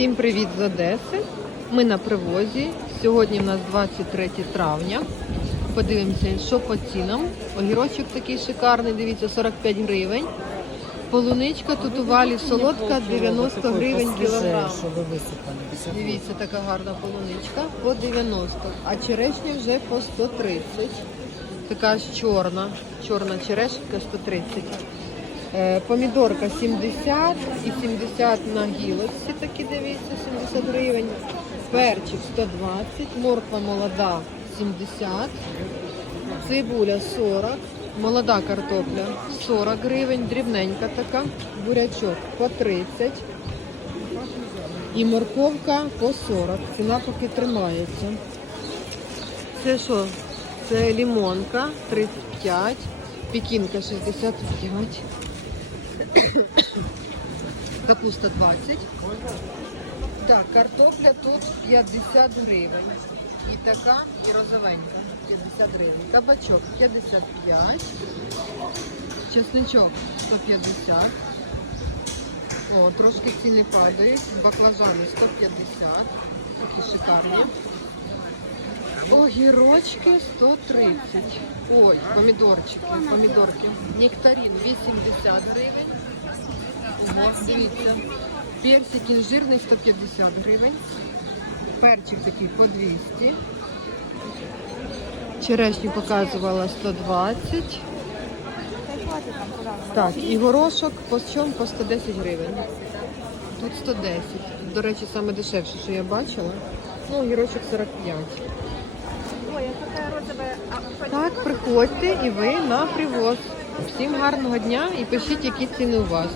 Всім привіт з Одеси. Ми на привозі. Сьогодні в нас 23 травня. Подивимося, що по цінам. Огірочок такий шикарний, дивіться, 45 гривень. Полуничка тут у валі солодка 90 гривень кілограм. Дивіться, така гарна полуничка по 90. А черешня вже по 130. Така ж чорна. Чорна черешня 130. Е, помідорка 70 і 70 на гілочці такі дивіться, 70 гривень. Перчик 120, морква молода 70, цибуля 40, молода картопля 40 гривень, дрібненька така, бурячок по 30. І морковка по 40. Ціна поки тримається. Це що? Це лімонка 35, пекінка 65, капуста 20. Так, картопля тут 50 гривень. І така, і розовенька 50 гривень. Кабачок 55, чесничок 150. О, трошки ціни падають. Баклажани 150. Такі шикарні. Огірочки 130. Ой, помідорчики, помідорки. Нектарин 80 гривень. Ого, дивіться. Персик інжирний 150 гривень. Перчик такий по 200. Черешню показувала 120. Так, і горошок по чому? По 110 гривень. Тут 110. До речі, саме дешевше, що я бачила. Ну, огірочок 45. Так, приходьте і ви на привоз. Всім гарного дня і пишіть, які ціни у вас.